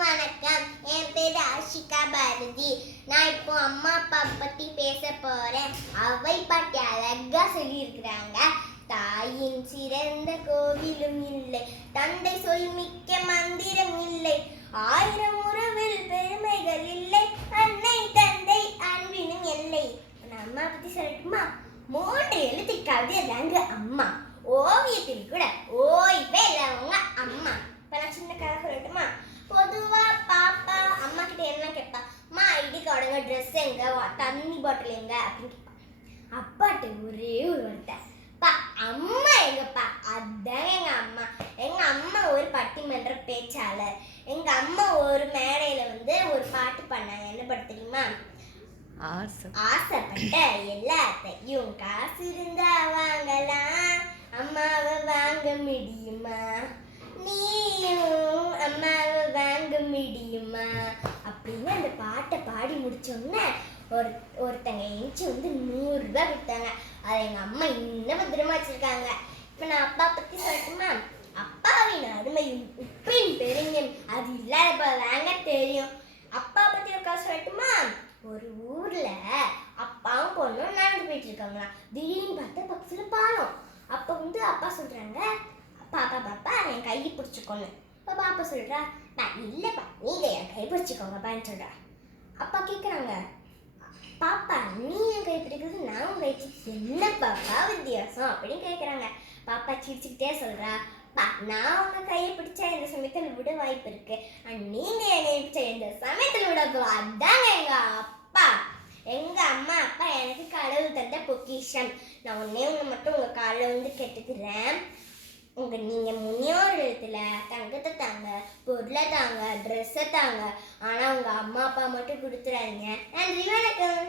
எல்லாருக்கும் வணக்கம். என் பேர் ஆஷிகா பாரதி. நான் இப்போ அம்மா அப்பா பத்தி பேச போறேன். அவை பாட்டி அழகா சொல்லியிருக்கிறாங்க. தாயின் சிறந்த கோவிலும் இல்லை, தந்தை சொல் மிக்க மந்திரம் இல்லை, 1000 உறவில் பெருமைகள் இல்லை, அன்னை தந்தை அன்பினும் இல்லை. நான் அம்மா பத்தி சொல்லட்டுமா? 3 எழுத்து கவிதை தாங்க அம்மா. ஓவியத்தில் கூட ஓய்வே இல்லவங்க அம்மா. இப்போ நான் சின்ன கதை சொல்லட்டுமா? பொதுவா பாப்பா அம்மா கிட்ட என்ன கேட்பா? அம்மா ஐடி கார்டுங்க, ட்ரெஸ் எங்க, தண்ணி பாட்டில் எங்க அப்படின்னு கேட்பா. அப்பாட்ட ஒரே ஒரு வார்த்தை, பா அம்மா எங்கப்பா. அதுதான் எங்க அம்மா. எங்க அம்மா ஒரு பட்டிமன்ற பேச்சாளர். எங்க அம்மா ஒரு மேடையில ஒரு பாட்டு பண்ணாங்க. என்ன பாட்டு தெரியுமா? ஆசைப்பட்ட எல்லாத்தையும் காசு இருந்தா வாங்கலாம், அம்மாவை வாங்க முடியுமா, நீயும் அம்மாவை வாங்க முடியுமா அப்படின்னு அந்த பாட்டை பாடி முடிச்சோன்னே ஒருத்தங்க எஞ்சி 100 ரூபாய் கொடுத்தாங்க. அதை எங்கள் அம்மா இன்னும் பத்திரமா வச்சிருக்காங்க. இப்போ நான் அப்பா பற்றி சொல்லட்டுமா? அப்பாவின் அருமையும் உப்பின் பெருங்கும் அது இல்லாதப்ப தாங்க தெரியும். அப்பா பற்றி ஒரு கதை சொல்லட்டுமா? ஒரு ஊர்ல அப்பாவும் பொண்ணும் நடந்து போயிட்டு இருக்காங்களா. திடீர்னு பார்த்தா பக்கத்துல பாலம். அப்ப அப்பா சொல்றாங்க, பாப்பா பாப்பா என் கையை பிடிச்சிக்கோன்னு. இப்போ பாப்பா சொல்றா, நான் இல்லப்பா நீங்க என் கை பிடிச்சிக்கோங்கப்பான்னு சொல்றா. அப்பா கேட்குறாங்க, பாப்பா நீ என் கை பிடிக்கிறது நான் உன் கை என்ன பாப்பா வித்தியாசம் அப்படின்னு கேட்குறாங்க. பாப்பா சிரிச்சுக்கிட்டே சொல்றா, நான் உங்க கையை பிடிச்சா இந்த சமயத்தில் விட வாய்ப்பு இருக்கு, நீங்க என்னை பிடிச்சா இந்த சமயத்தில் விட போகலாம். அதாங்க எங்க அப்பா. எங்க அம்மா அப்பா எனக்கு கடவுள் தந்த பொக்கிஷம். நான் ஒன்னே மட்டும் உங்க காலில் கேட்டுக்கிறேன். நீங்க முனியோர் எழுத்துல தங்கத்தை தாங்க, பொருளை தாங்க, ட்ரெஸ்ஸை தாங்க, ஆனா உங்க அம்மா அப்பா மட்டும் கொடுத்துறாதீங்க. நன்றி, வணக்கம்.